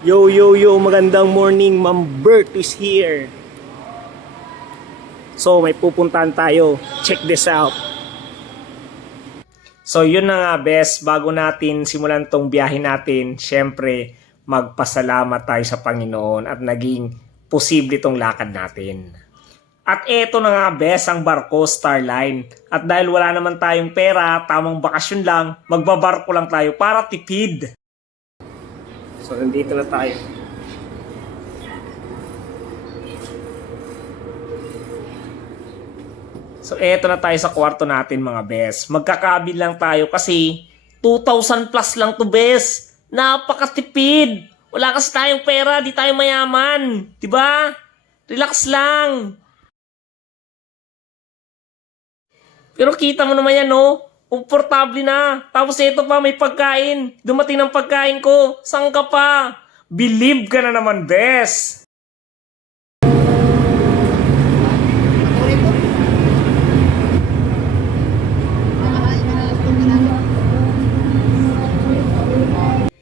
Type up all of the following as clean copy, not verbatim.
Yo, yo, yo, magandang morning. Ma'am Bert is here. So, may pupuntahan tayo. Check this out. So, yun na nga, best. Bago natin simulan tong biyahe natin, syempre, magpasalamat tayo sa Panginoon at naging posible tong lakad natin. At eto na nga, best, ang barko, Starline. At dahil wala naman tayong pera, tamang bakasyon lang, magbabarko lang tayo para tipid. So, nandito na tayo. So, eto na tayo sa kwarto natin, mga bes. Magkakabil lang tayo kasi 2,000 plus lang to, bes. Napakatipid. Wala kasi tayong pera, di tayo mayaman. Diba? Relax lang. Pero kita mo naman yan, no? Komportable na. Tapos ito pa, may pagkain. Dumating ng pagkain ko. Saan ka pa? Believe ka na naman, bes.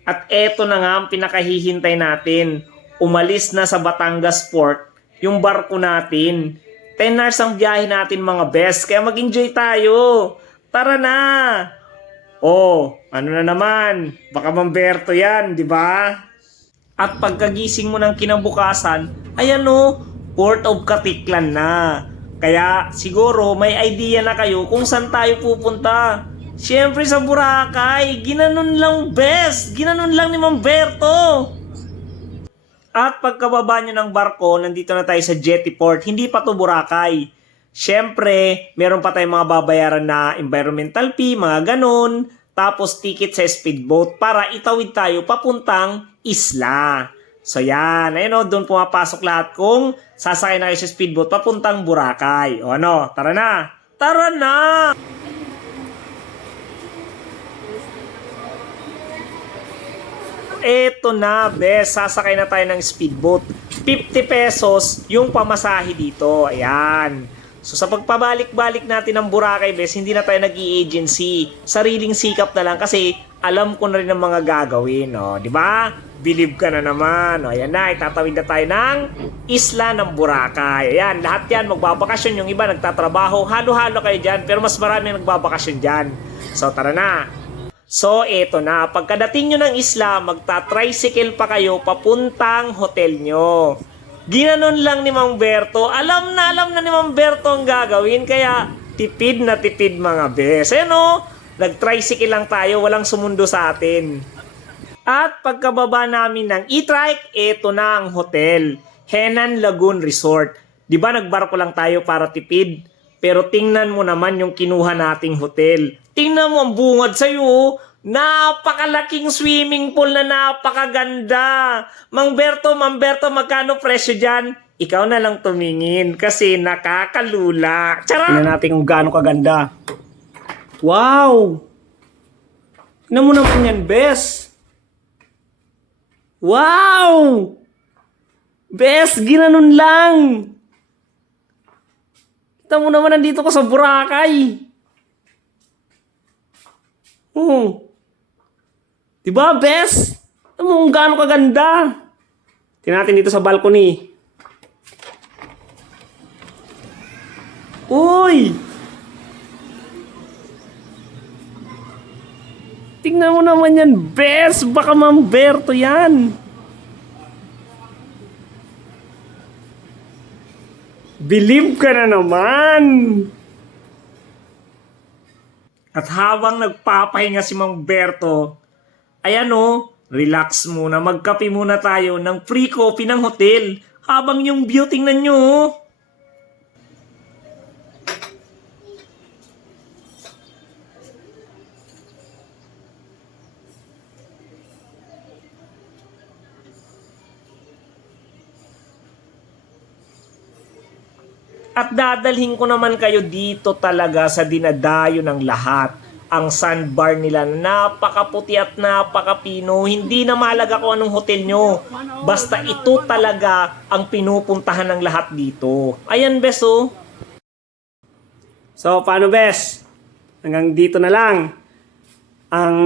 At eto na nga ang pinakahihintay natin. Umalis na sa Batangas Port yung barko natin. 10 hours ang biyahe natin, mga bes. Kaya mag-enjoy tayo. Tara na! Oh, ano na naman? Baka Mamberto yan, di ba? At pagkagising mo ng kinabukasan, ayan o, Port of Katiklan na. Kaya siguro may idea na kayo kung saan tayo pupunta. Siyempre sa Boracay, ginanon lang, best. Ginanon lang ni Mamberto. At pagkababa nyo ng barko, nandito na tayo sa Jetty Port. Hindi pa to Boracay. Siyempre, meron pa tayong mga babayaran na environmental fee, mga ganon. Tapos ticket sa speedboat para itawid tayo papuntang isla. So yan, ayun o, doon pumapasok lahat kung sasakay na kayo sa speedboat papuntang Boracay. O ano, tara na! Tara na! Eto na, bes, sasakay na tayo ng speedboat. 50 pesos yung pamasahe dito. Ayan. So sa pagpabalik-balik natin ng Boracay, bes, hindi na tayo nag-i-agency. Sariling sikap na lang kasi alam ko na rin ang mga gagawin. O, di ba? Believe ka na naman. O, ayan na, itatawid na tayo ng isla ng Boracay. Ayan, lahat yan, magbabakasyon. Yung iba nagtatrabaho. Halo-halo kayo dyan, pero mas marami nagbabakasyon dyan. So tara na. So, eto na. Pagkadating nyo ng isla, magta-tricycle pa kayo papuntang hotel nyo. Ginanon lang ni Mamberto. Alam na ni Mamberto ang gagawin. Kaya, tipid na tipid, mga bes. Ayan o, nag-tricycle lang tayo. Walang sumundo sa atin. At pagkababa namin ng e-trike, eto na ang hotel. Henan Lagoon Resort. Diba nagbarko lang tayo para tipid? Pero tingnan mo naman yung kinuha nating hotel. Tingnan mo ang bungad sa'yo. Napakalaking swimming pool na napakaganda. Mamberto, magkano presyo dyan? Ikaw na lang tumingin kasi nakakalula. Charot! Tingnan natin kung gaano kaganda. Wow! Tingnan mo naman yan, bes. Wow! Bes, ginanon lang. Kita mo naman, nandito ko sa Boracay. Diba, bes? Ito mo kung gaano kaganda. Tingnan natin dito sa balcony. Uy! Tingnan mo naman yan, bes. Baka Mamberto yan. Believe ka na naman. At habang nagpapahinga si Mamberto, ayan o, relax muna, magkape muna tayo ng free coffee ng hotel habang yung view tingnan nyo. At dadalhin ko naman kayo dito talaga sa dinadayo ng lahat. Ang sandbar nila, napakaputi at napakapino. Hindi na mahalaga kung anong hotel nyo. Basta ito talaga ang pinupuntahan ng lahat dito. Ayan, bes, oh. So, paano, bes? Hanggang dito na lang ang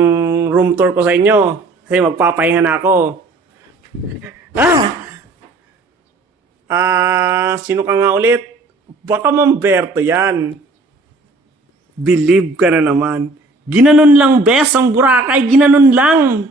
room tour ko sa inyo. Kasi magpapahinga na ako. Sino ka nga ulit? Baka Mamberto yan. Believe ka na naman. Ginanon lang, bes, ang Boracay. Ginanon lang.